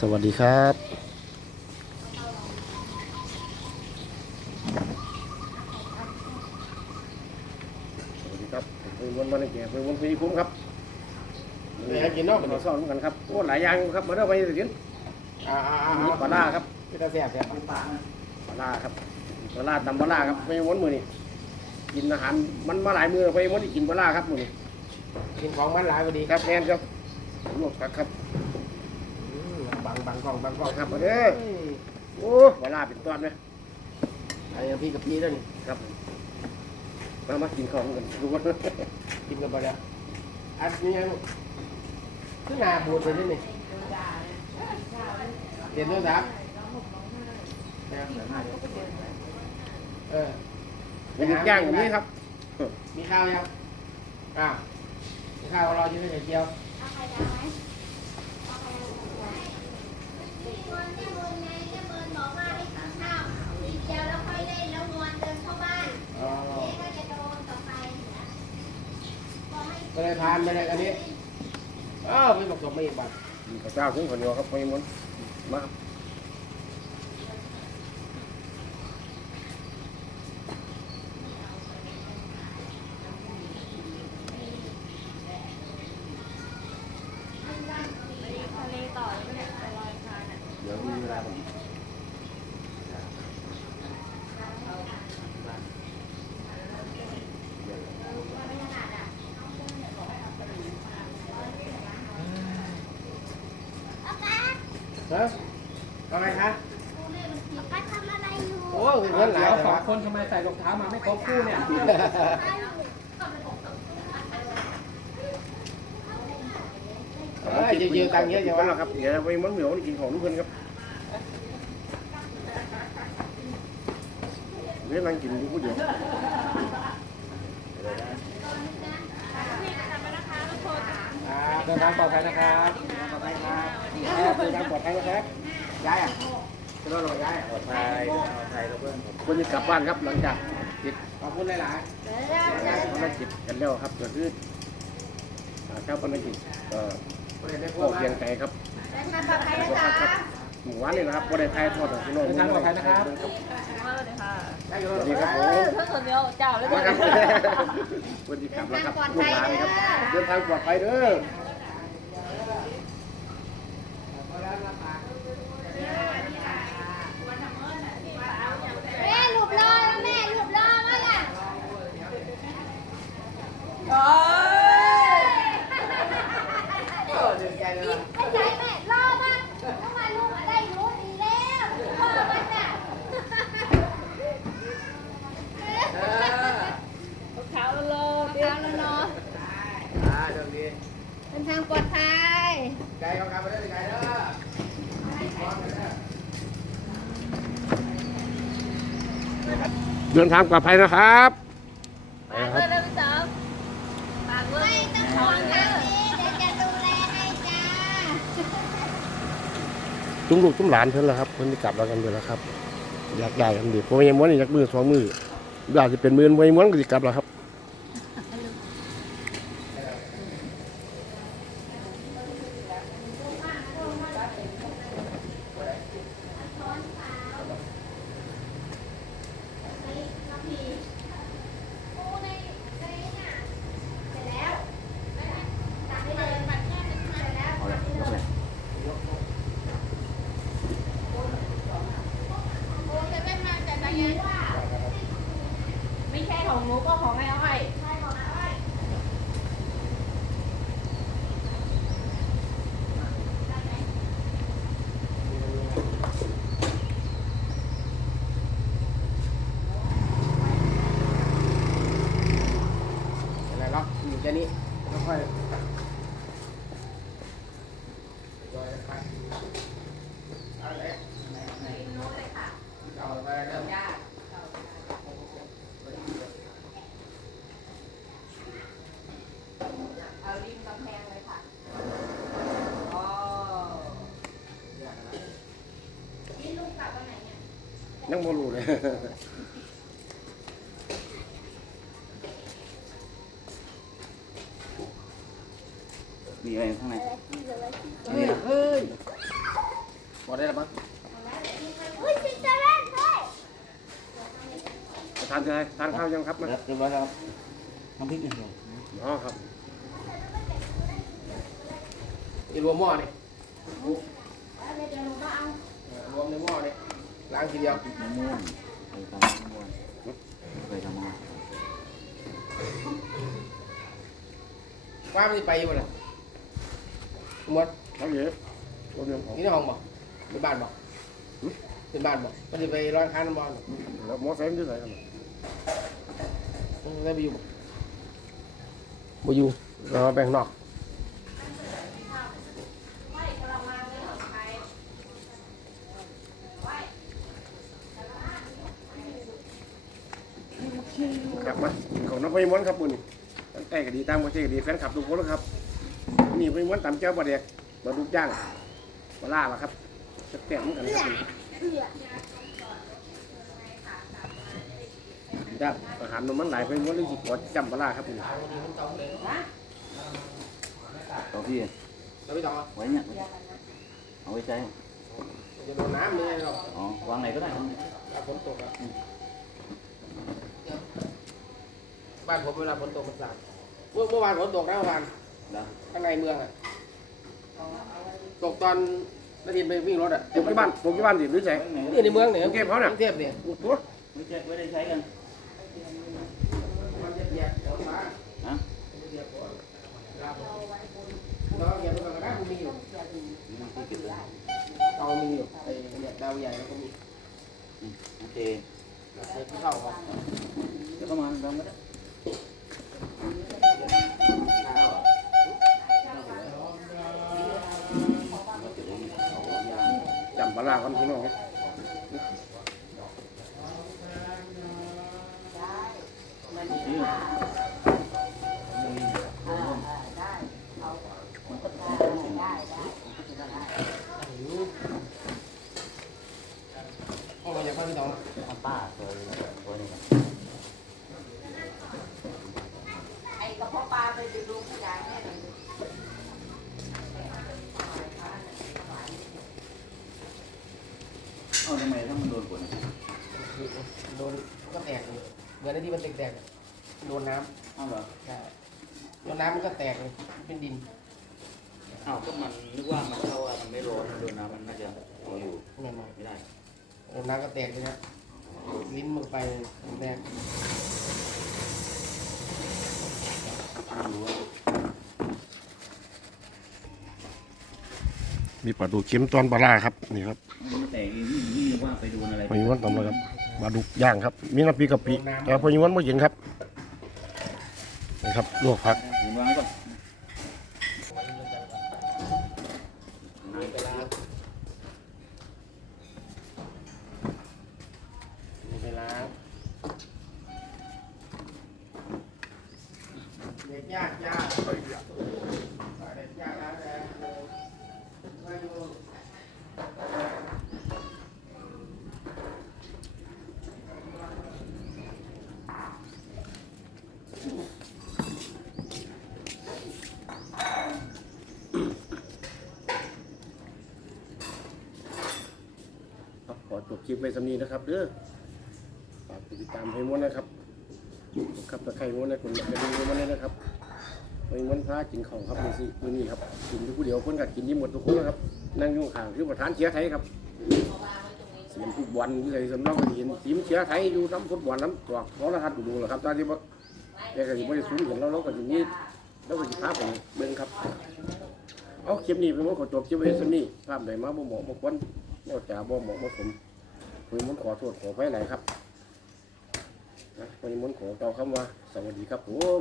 สวัสดีครับสวัสดีครับผมเป็นวันวันเกียรติเป็นวันพีคุ้มครับมีให้กินเนาะมาสอนกันครับโอ้หลายอย่างอยู่ครับมาเด้อไปสินอ่าอ่าอ่ามีปลาล่าครับพี่ตาแซ่บแซ่บปลาล่าครับปลาล่าตำปลาล่าครับไปวันมือนี่กินอาหารมันมาหลายมือไปวันที่กินปลาล่าครับมือนี่กินของมันหลายพอดีครับแมนครับลวกผักครับอืม บังบังกล้องบังกล้องครับมาเด้อโอ้ปลาล่าเป็นตอนไหมไอ้พี่กับพี่ด้วยนี่ครับมามากินของกันดูว่ากินกันไปแล้วอันนี้ยังขึ้นหน้าบูดเลยนี่นี่เห็นด้วยครับเออเป็นย่างอย่างนี้ครับ มีข้าวยังอ้าวมีข้าวรออยู่ในไข่เจียวพี่นวลแม่เมินไงแม่เมินบอกว่าให้กินข้าวกินเดียวแล้วค่อยเล่นแล้วนวลเดินเข้าบ้านอ๋อแม่ ก็จะโดนต่อไปบอกให้ก็เลยทานไปเลยอันนี้อ้าวไม่บอกสบไม่อีกบัตรมีข้าวเจ้าถึงคนเดียวครับไปมันมา ทะเลต่อแล้วเนี่ยไปลอยคานอะ เดี๋ยวมีเวลาผม ฮะ อะไรคะป้าทำอะไรอยู่ โอ้ยเงินหลายเดี๋ยวแต่สองว่าคนทำไมใส่รองเท้ามาไม่ครบคู่เนี่ยเอ้ยเยอะๆตังค์เยอะจังวันวะละครับเดี๋ยวไปมันเหมียวกินของทุกคนครับเดี๋ยวนั่งกินอยู่ผู้เดียวอ่าเดินทางปลอดภัยนะครับปลอดภัยครับเดินทางปลอดภัยนะครับ ย้ายอะจะรอดหรือย้ายปลอดภัยปลอดภัยเราเพื่อนผมคนจะกลับบ้านครับหลังจากติดขอบคุณหลายภารกิจกันแล้วครับก็คืออ่าเจ้าภารกิจเอ่อๆประเด็นได้พูพ่อดเพียงใจครับหมู่วันนี่นะครับบ่ได้ทายทอดของพี่น้องเดินทางปลอดภัยนะครับสวัสดีครับผมเพิ่งคนเดียวเจ้าเลยครับสวัสดีครับแล้วครับลูกหลานครับเดินทางปลอดภัยเด้อ แม่หลุบรอแล้วแม่หลุบรอมาล่ะ เดินใจเลยไม่ใช่แม่รอมาต้องมาลูกอะไรรู้ดีแล้วพ่อมันน่ะเออขาวโลโลขาวโลโลอ่าโชคดีเดินทางปลอดภัยใจเขากลับไปได้ใจเด้อพร้อมกันเด้อเดินทางปลอดภัยนะครับ จุ้มลูกจุ้มหลานเพิ่นแล้วครับเพิ่นจะกลับแล้วกันเลยนแล้วครับ อยากได้กันดีเพราะว่ายังม้วนอีกอยากมือสองมืออยากจะเป็นมือมวยม้วนก็จะกลับแล้วครับ ไม่ใช่ของหนูก็ของไอ้อ้อยใช่ของไอ้อ้อย อะไรล็อกอยู่แค่นี้แล้วค่อยอะไรเอาไปเด้อ เอาริมกำแพงเลยค่ะ อ๋อ นี่ลูกกลับวันไหนเนี่ย ยังบ่รู้เลยมีอะไรข้างในอะไรที่เหลือที่เฮ้ยเฮ้ยได้แล้วมั้งอุ้ยซิเซเว่นเฮ้ยทานอะไรทานข้าวยังครับมาเรียบร้อยแล้วครับน้ำพริกหนึ่งอ๋อครับนี่รวมหม้อนี่เดี๋ยวหนูมาเอารวมในหม้อนี่ ล้างทีเดียวมะม่วงเคยทำมะม่วงเคยทำมาว่ามันจะไปอยู่เลยหมดครับเยอะคนเดียวนี่ในห้องบ่เป็นบ้านบ่เป็นบ้านบ่มันจะไปร้อยค้าน้ำบอลแล้วมอไซค์มันจะไหนกันได้ไปอยู่บ่บ่อยู่เราแบ่งนอก ครับมาของน้ำพยม้วนครับบุญตั้งแต่ก็ดีตามประเทศก็ดีแฟนคลับทุกคนแล้วครับนี่พยม้วนตำเจ้าบะเด็กบะดุกย่างบะล่าละครับจะแกมกันครับครับอาหารมันหลายพยม้วนเลยสิขอจำบะล่าครับผมต่อพี่เราไม่ต้องไว้เนี่ยเอาไว้ใช้จะโดนน้ำเลยหรอกอ๋อวางไหนก็ได้ครับฝนตกอะ บ้านผมเวลาฝนตกมันสาดเมื่อเมื่อวานฝนตกนะเมื่อวานแล้วข้างในเมืองอะตกตอนนาทีไปวิ่งรถอะปลูกที่บ้านปลูกที่บ้านดิหรือไงนี่ในเมืองเนี่ยกรุงเทพเขาเนี่ยกรุงเทพเนี่ยโอ้โหไม่ใช่ไม่ได้ใช้กันมันจะเหยียบหัวฟ้านะเหยียบหัวครับเราเหยียบตัวกระด้างมีอยู่ที่เก็บไว้เตามีอยู่ไอ้เนี่ยดาวใหญ่แล้วก็มีโอเคเด็กที่เข้าครับเดี๋ยวประมาณทำก็ได้ พี่น้องครับ เข้ามาจากบ้านพี่ตอง ป้าเคยตัวนี้ ไอ้กระเพาะปลาไปดูดูขยายแม่หน่อย เอาทำไมถ้ามันโดนฝนโดนก็แตกเลยเหมือนไอ้ที่มันแตกๆอะโดนน้อ้าวเหรอำใช่โดนน้ำมันก็แตกเลยเป็นดินอ้าวก็มันนึกว่ามันเข้าว่ามันไม่ร้อนโดนน้ำมันน่าจะเอาอยู่เนี่ยมันไม่ได้โดนน้ำก็แตกเลยนะลิ้นมันไปแตกมีปลาดุกเค็มตอนบะล่าครับนี่ครับมันแต่นี่นี่ว่า ไปดูอะไรพยม้วนตำเลยครับปลาดุกย่างครับ มีน้ำพริกกะปิแต่พยม้วนไม่เห็นครับนี่ครับลวกผักเห็นวางไว้ก่อนเวลาเวลาเด็กยากยากเด็กยากแล้วแต่ไม่อยู่ ครับ ขอจบคลิปไว้สำนีนะครับเด้อฝากติดตามให้ม้วนนะครับครับตะไคร้ม้วนนะคุณจะดูม้วนเลยนะครับไปม้วนพระกินของครับนี่สิมือนี้ครับกินอยู่ผู้เดียวคนกัดกินยิ้มหมดทุกคนนะครับนั่งยู่งข้างคือประธานเชียร์ไทยครับเสียงฟุตบอลที่ไหนสำนักก็เห็นทีมเชียร์ไทยอยู่น้ำฟุตบอลน้ำตัวโทรทัศน์ดูๆแหละครับตอนที่ว่า แต่ก็สิบ่ได้สูงเห็นแล้วเราก็สินี้เราก็สิพาไปเบิ่งครับ เอาคลิปนี้เป็นว่าขอจบคลิปไว้สำนี้ภาพใดมาบ่เหมาะบ่ควรบ่จ่าบ่เหมาะบ่สมคุยมุนขอโทษขอไปไหนครับนะคุยมุนขอเกล่าวคำว่า สวัสดีครับผม